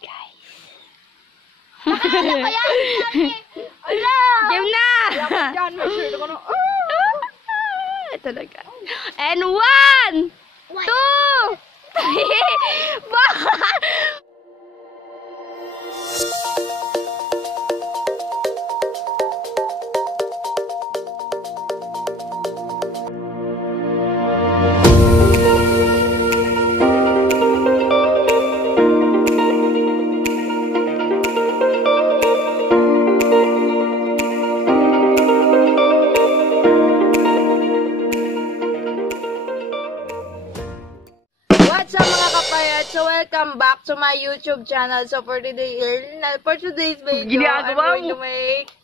guys. Game na! Yan, may shirt ako no. Talaga. And 1, 2, 3, 4. What's up mga kapayat? So welcome back to my YouTube channel. So for today's video, I'm Ginagawa going to mo. make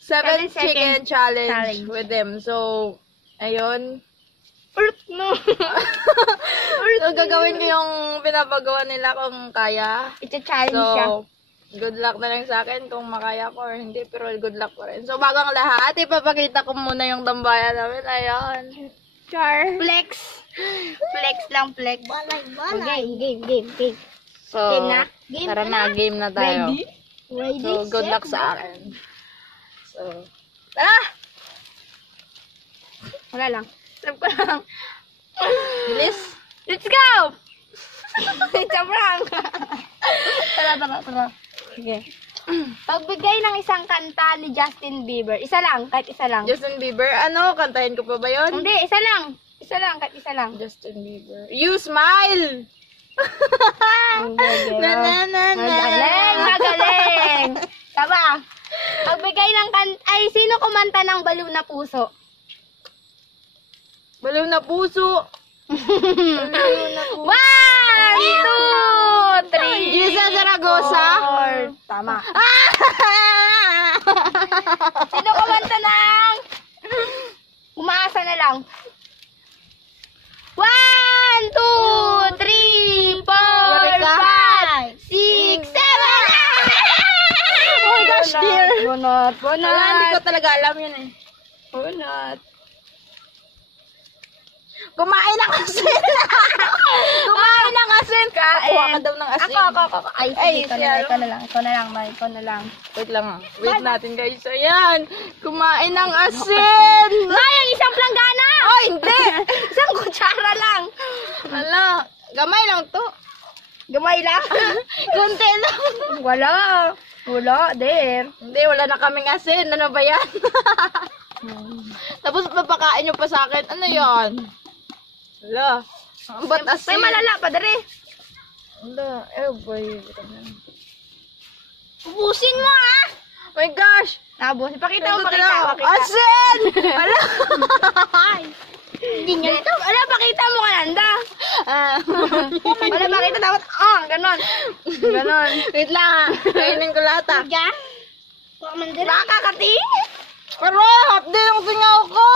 7 7 chicken seconds challenge challenge. with them. So, ayun. No. So gagawin ko yung pinapagawa nila kung kaya. Ita-challenge siya. So, good luck na lang sa akin kung makaya ko or hindi. Pero good luck ko rin. So bago ang lahat, ipapakita ko muna yung tambayan namin. Ayun. Char. Flex. Flex lang, flex. Game. So, Game na? Game tara na? na, game na tayo. Ready? So, good luck sa akin. So, tara! Wala lang. Trap ko lang. Bilis! Let's go! It's a prank. Tara. Sige. Pagbigay ng isang kanta ni Justin Bieber. Isa lang, kahit isa lang. Justin Bieber, ano? Kantahin ko pa ba yun? Hindi, isa lang. Isa lang, kahit isa lang. Justin Bieber. You smile! Magaling! Tama. Pagbigay ng kanta, ay, sino kumanta ng Baliw na Puso? Baliw na puso! Baliw na puso. 1, 2, 3, Gisa Zaragoza? 4. Tama. Sino kumanta ng Umaasa na lang? 1, 2, 3, 4, Erika? 5, 6, 7. Oh my gosh, dear! Bunot. Wala, hindi ko talaga alam yun eh. Bunot. Kumain ng asin! Kumain ng asin! Kuha ka daw ng asin. Ako. Ay, Ay, sige, ito na lang. Wait lang ah. Wait natin guys. Ayan. Kumain ng asin! Mayang isang planggana! Oh, hindi! Isang kutsara lang. Ala, gamay lang to. Gamay lang. Kunti lang. Wala, der. Hindi, wala na kaming asin. Ano ba yan? Tapos papakain nyo pa sa akin. Ano yan? Ala, ang ba't asin? May malala pa, dere. Ala, boy. Ubusin mo, ah! My gosh! Tapos, pakita mo. Asin! Ala! Hindi niya ito. Ala, pakita mo, Kananda. Ah. Wala, pakita dapat. Ganon. Wait lang ah. Kainin ko lahat ah. Diyan? Nakakati. Pero, hapdi yung singaw ko!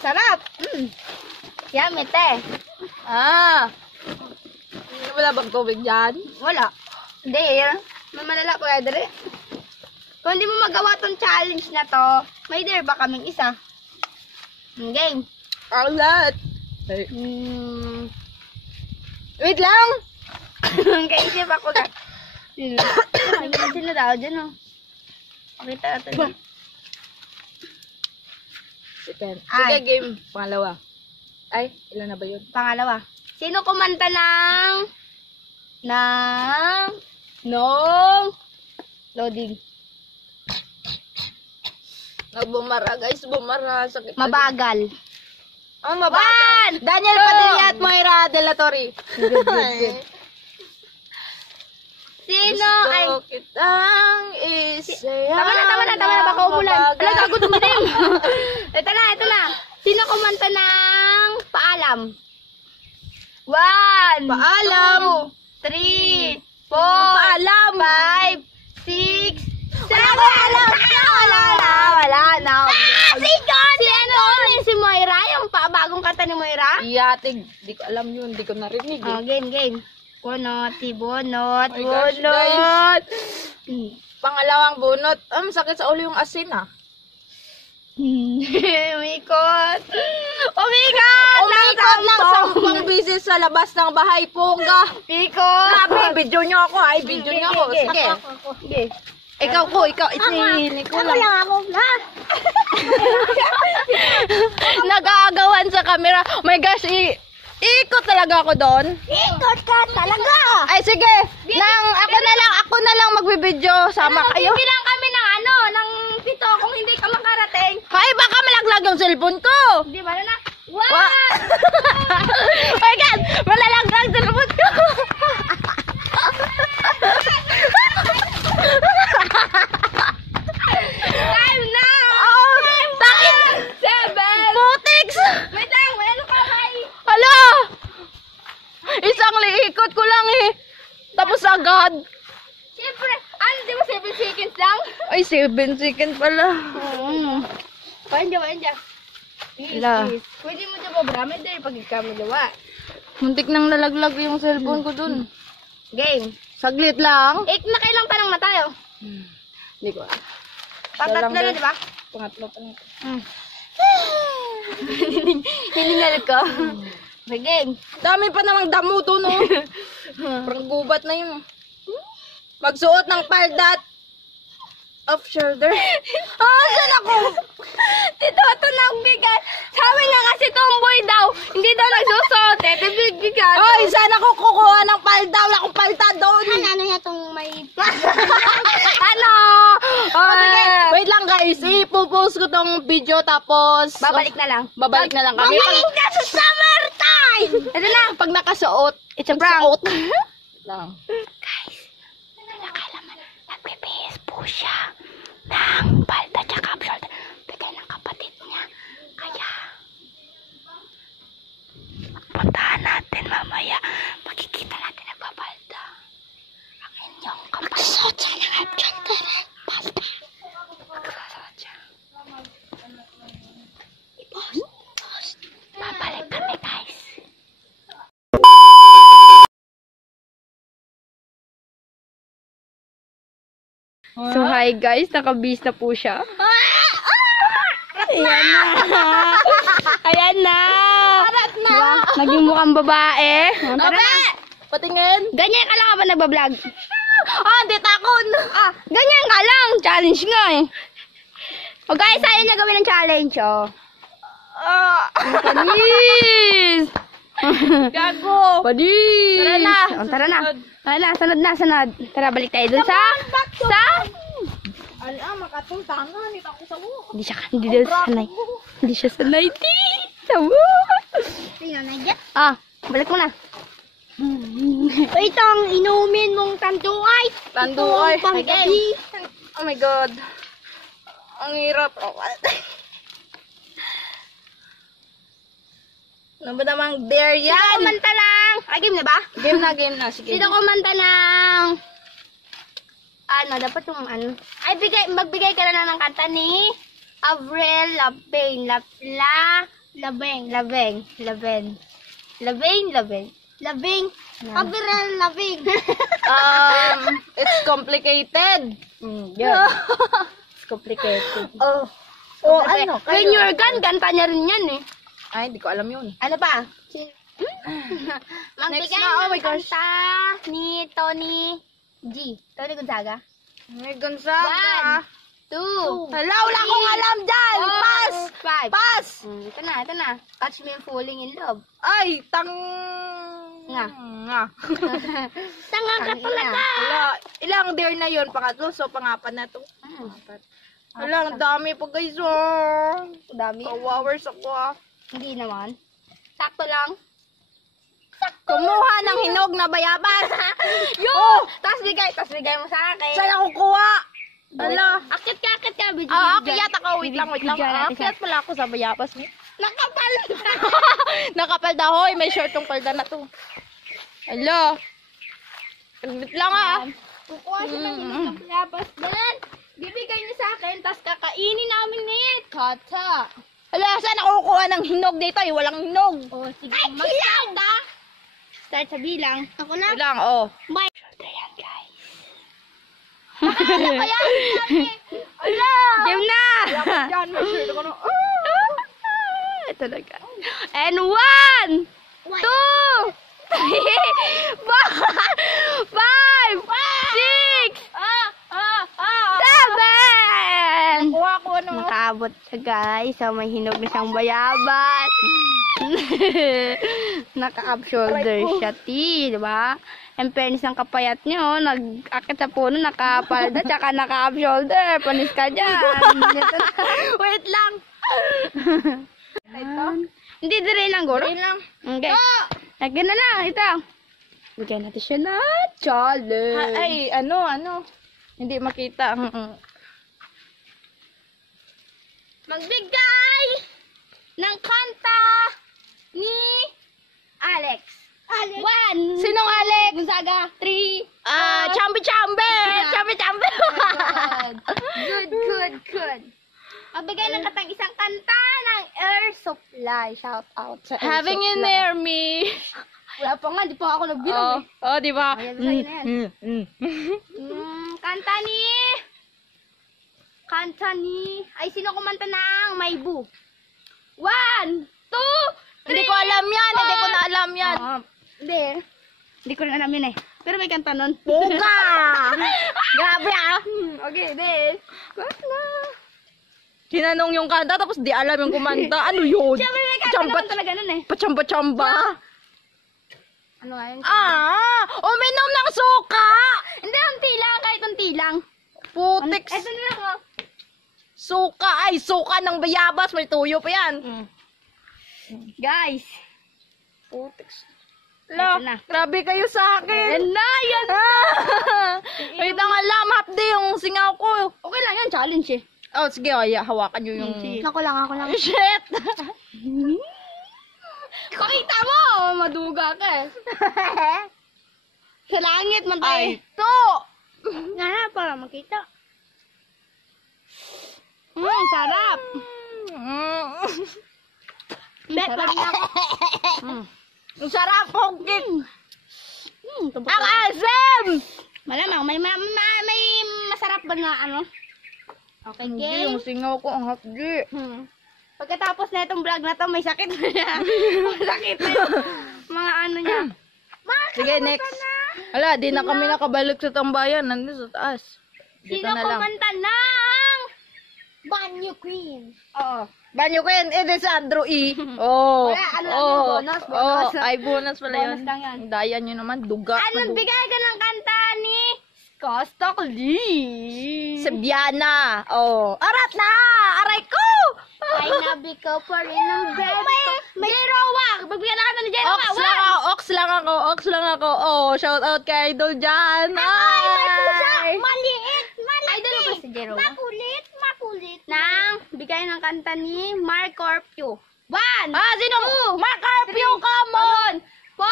Sarap. Yummy, te. Ah. Wala bang tubig dyan? Wala. Hindi, may malala pa, dere. Kung hindi mo magawa tong challenge na to, may dare ba kaming isa? Game. Alat. Wait lang! Kaisip ako na. Sino daw dyan, oh. Pakita natin. Sige, Ay. game. Pangalawa. Ay, ilan na ba yun? Pangalawa. Sino kumanta nung loading? Nagbumara guys, bumara. Sakit. Mabagal. Oh, mabagal. Daniel Padilla at Moira De La Torre. Good. Sino ay... Gusto kitang isaya. Tama na, baka umulan. Ala, gago dumilim. Ito na. Sino kumanta ng Paalam? 1, Paalam. 2, 3, 4, Paalam. 5, 6, 7. Wala na. Si Moira, yung bagong kanta ni Moira? Iyatig. Di ko alam yun. Di ko narinig eh. Game. Bunot. Oh my gosh, guys. Pangalawang bunot. Sakit sa ulo yung asin ah. Umikot! Umikot! Umikot lang sa bisis sa labas ng bahay, Pongga. Umikot! Grabe, video nyo ako. Ay, video nyo ako. Sige. Sige. Ikaw itinili ko lang. ako. Na! Nag-aagawan sa camera. My gosh, ikot talaga ako doon. Ikot ka talaga! Ay, sige. Ako na lang magbibideo. Sama kayo. Bibilang kami ng pito kung hindi ka makarating. Ay, baka malaglag yung cellphone ko. Di ba na? Wa- One! Oh my God! Malalaglag sa lubot ko! Time now! Oh, takit! 7! Putiks! Wait lang, ano ka kay? Hala! Isang liikot ko lang eh. Tapos agad. Siyempre, di ba 7 seconds lang? Ay, 7 seconds pala. Panja. Hala. Pwede mo dyan mabramid dahil pag ikaw mo gawa. Muntik nang nalaglag yung cellphone ko dun. Game. Saglit lang. Nakailang tanong na tayo? Hindi ko. Patatlo na, di ba? Pangatlo pa lang. Hiningal ko. May game. Dami pa namang damo to, no? Parang gubat na yun. Magsuot ng paldat. Off shoulder. Saan ako? Tito, ito nagbigay. Sabi niya kasi tomboy daw. Hindi daw nagsusot eh. Bibigyan. Oy, sana ko kukuha ng palda. Wala akong palda doon. Ano niya itong may... ano? Sige. Wait lang guys. Ipopost ko tong video tapos... Babalik na lang. Babalik na lang kami. Babalik na sa summertime! Ito na. Pag nakasuot. It's a prank. lang. Nagpipihis po siya ng palda tsaka shoulder. Bigay ng kapatid niya. Kaya, puntahan natin mamaya. Makikita natin nagpapalda. Ang inyong kapatid. Magsuot siya ng shoulder. Palda. Magsuot siya. I-post. Babalik kami guys. So hi guys, nakabis na po siya. Ayan na. Ayan na. Harap na. Diba? Naging mukhang babae. Tara na. Patingin. Ganyan ka lang ba nagbablog? Hindi takon. Ganyan ka lang. Challenge nga eh. O guys, ayaw niya gawin ng challenge, oh. Panis. Gago. Panis. Tara na. Tara na. Sunod. Tara, balik tayo dun sa... Makatunta na. Nita ko sa mo. Hindi siya sanay. Sawo. Balik mo na. Ito ang inumin mong tanduay. Tanduay. Ito ang panggabi. Oh my God. Ang hirap. Ano ba namang dare Sino yan? kumanta lang? Game na ba? Game na. Sige. Sino kumanta ng... dapat yung magbigay ka na ng kanta ni Avril Labing. Avril Labing. It's complicated. Yeah. It's complicated. When you're gone, kanta niya rin yan eh. Ay, hindi ko alam yun. Ano pa? Magbigay na, oh my ng gosh. kanta ni Tony G. Tony Gonzaga. May Gonzaga. 1, 2, Hala, wala akong alam dyan. Pass. 5. Pass. Ito na. Catch me falling in love. Ay, Nga. Nga. Tanga ka talaga. Hala, ilang dare na yun? Pangatlo, so pangapat na to. Hala, ang dami po guys. Dami. 2 hours ako. Hindi naman. Sakto lang. Kumuha ng hinog na bayabas. Tapos bigay mo sa akin. Saan ako kuha? Hala. Akit ka. Akyat ako. Wait lang. Akyat pala ako sa bayabas mo. Nakapal. Nakapal na hoy. May short tong palda na to. Hala. Wait lang Kukuha siya ng hinog ng palabas. Ganun. Bibigay niya sa akin, tapos kakainin namin ni Kata. Hala, saan ako kukuha ng hinog dito? Walang hinog. Sige. Mag-start Start sa bilang. Ako na. Wait lang, Bye. Shoulder yan, guys. Ano ba yan? Ala! Game na! Yan, may shirt ako na. Ito na ka. And 1, 2, 3, 4, 5, 6, 7! Kuha ko ano. Nakaabot siya guys. So may hinog na siyang bayabat. Naka-up shoulder siya, diba? And fairness ng kapayat nyo, nag-akit sa puno, nakapalda, tsaka naka-up shoulder. Panis ka dyan. Wait lang. Hindi, dire lang, guro. Wait lang. Okay. Lagyan na lang, ito. Bigyan natin siya na challenge. Ay, ano. Hindi makita ang... Magbigay ng kanta ni Alex. 1. Sinong Alex? Gonzaga. 3. Chambi-chambi! Chambi-chambi! Good. Magbigay ng katang isang kanta ng Air Supply. Shout out sa Air Having you Supply. near me. Wala pa nga, di pa ako nagbilang Di ba? Ayan, sa'yo na yan. Kanta ni... Ay, sino kumanta ng May Boo? 1, 2, 3, Hindi ko alam yan. Hindi ko na alam yan. Hindi. Hindi ko rin alam yun eh. Pero may kanta nun. Buga! Grabe ah. Okay, then. Kanta. Tinanong yung kanta tapos di alam yung kumanta. Ano yun? Siyempre may kanta naman talaga nun eh. Pachamba-chamba. Ano nga yun? Uminom ng suka! Hindi, unti lang. Kahit unti lang. Putik. Ito na lang. Suka. Ay, suka ng bayabas. May tuyo pa yan. Guys. Putik. Ito na. Grabe kayo sa akin. Yan na, yan na. Wait lang, alam. Half day yung singaw ko. Okay lang yan, challenge eh. Oh, sige. Hawakan nyo yung... Ako lang. Shit! Pakita mo! Maduga ka eh. Sa langit, man tayo. Ay, to! Nga, para makita. Sarap. Bet pa rin ako. Ang sarap, pongkik. Ang Ang asim! malamang, may masarap ba na ano? Okay, Hindi, game. yung singaw ko ang hapdi. Pagkatapos na itong vlog na to, may sakit na niya. Masakit na yung mga ano niya. Sige, next. Wala, di na kami nakabalik sa tambayan. Nandun sa taas. Dito Sino na lang. kumanta ng Banyo Queen? Oo. Banyo ko yun, it is Andrew E. Oh. Wala, ano lang yun, bonus. Ay, bonus pala yun. Bonus lang yan. Daya nyo naman, duga. Anong bigay ka ng kanta ni Kostok Lee? Sebiana. Oh. Arat na! Aray ko! Ay, nabi ko pa rin ang bed ko. May Jerowa! Magbigyan na ka ni Jerowa! Ox lang ako. Oh, shout out kay Idol dyan. Ay! Maliit! Idol mo ba si Jerowa? Makulit! Nang bigay ng kanta ni Mark Corpio. 1, Sino? 2, Mark Carpio, come on! 4,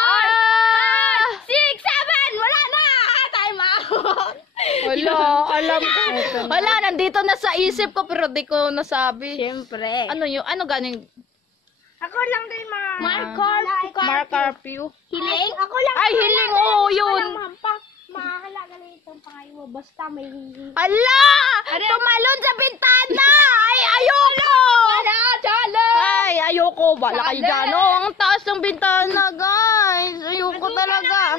5, 6, 7! Wala na! Time out! Wala, alam ko. Wala, nandito na sa isip ko pero di ko nasabi. Siyempre. Ano yun? Ano ganing? Ako lang din, Mark Corpio. Mark Carpio? Hiling? Ako lang. Ay, hiling, oo, yun. Makakalaga lang itong pangayo mo. Basta may... Ala! Tumalon sa bintana! Ay, ayoko! Wala, challenge! Ay, ayoko. Bala kayo dyan. Oh, ang taas ng bintana, guys. Ayoko talaga.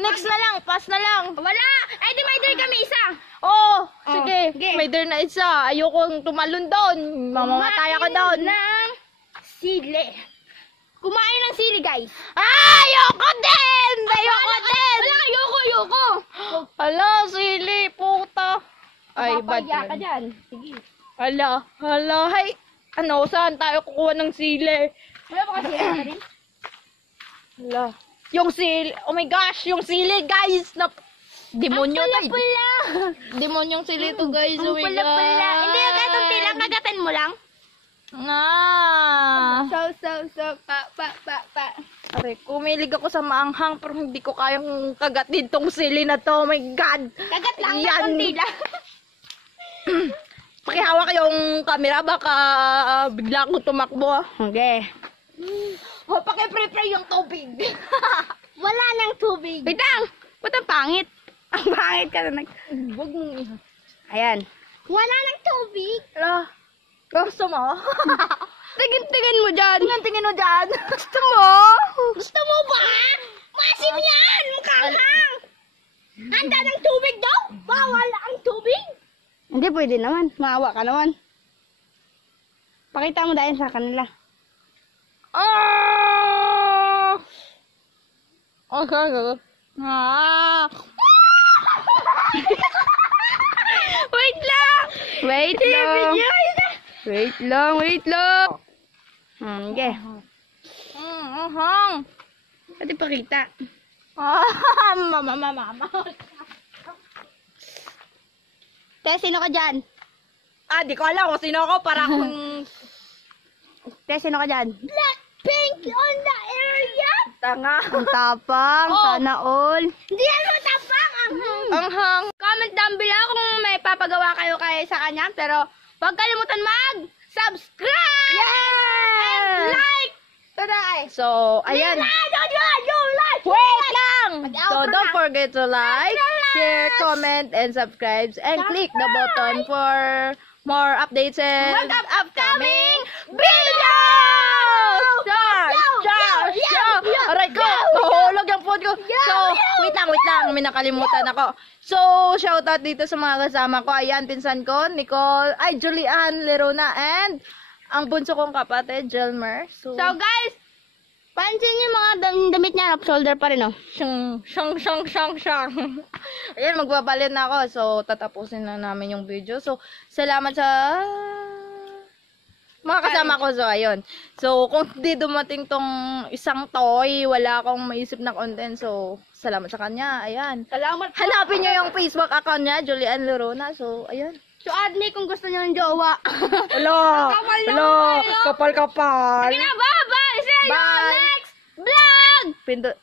Next na lang, pass na lang. Wala! Ay, di may dare kami isa. Oh, sige. sige. May dare na isa. Ayokong tumalon doon. Mamamatay ako doon. Ng sili. Kumain ng sili, guys. Ayoko din! Ayoko din! Wala, ayoko. Hala, sili, puta. Ay, bad Papagya ka yan. dyan. Sige. Hala. Hay, ano, saan tayo kukuha ng sili? Wala pa kasi na rin. Hala. Yung sili, oh my gosh, yung sili, guys, na... Demonyo Ang to. pula-pula. Demonyong sili to, guys. Ang Oh my pula-pula. God. Hindi, kahit ang tilang, kagatin mo lang. Nga. So, pa. Aray, kumilig ako sa maanghang pero hindi ko kayang kagatin tong sili na to. Oh my God. Kagat lang, Yan. konti lang. Pakihawak yung camera, baka bigla akong tumakbo. Okay. Oh, pakipre-pre yung tubig. Wala nang tubig. Wait lang! Ba't ang pangit? Ang pangit ka na Huwag mong iha. Ayan. Wala ng tubig. Ala, gusto mo? Tingin mo dyan. Tingin mo dyan. Gusto mo? Gusto mo ba? Masim yan! Mukhang! Handa ng tubig daw? Bawal ang tubig? Hindi, pwede naman. Maawa ka naman. Pakita mo dahil sa kanila. Oh! Okay. Ah! Wait lang! Wait lang! Wait lang, wait lang! Okay. Pwede pakita. Mama. Te, sino ka dyan? Di ko alam kung sino ako para kung Te, sino ka dyan? Blackpink on the area. Tanga. Ang tapang, Oh. sana all. Hindi yan matapang. Anghang. Comment down below kung may papagawa kayo sa kanya. Pero, huwag kalimutan mag-subscribe! And like! Today. So, ayan. Wait lang! So, Mag-outro don't na. forget to like, share, comment, and subscribe. And click the button for more updates and upcoming videos! Aray ko! Mahulog yung phone ko. So, wait lang. May nakalimutan ako. So, shoutout dito sa mga kasama ko. Ayan, pinsan ko, Nicole, Julian Lerona, and ang bunso kong kapatid, Jelmer. So, guys, pansin niyo mga damit niya, off shoulder pa rin, oh. Siyang. Ayan, magbabalit na ako. So, tatapusin na namin yung video. So, salamat sa mga kasama ko. So, ayun. So, kung di dumating tong isang toy, wala akong maisip na content. So, salamat sa kanya. Ayan. Salamat. Hanapin nyo yung Facebook account niya, Julian Lerona. So, ayun. So, add me kung gusto niyo ng jowa. Hello! Kapal. Kapal! Sige na, bye-bye! See you Bye. next vlog! Pindot.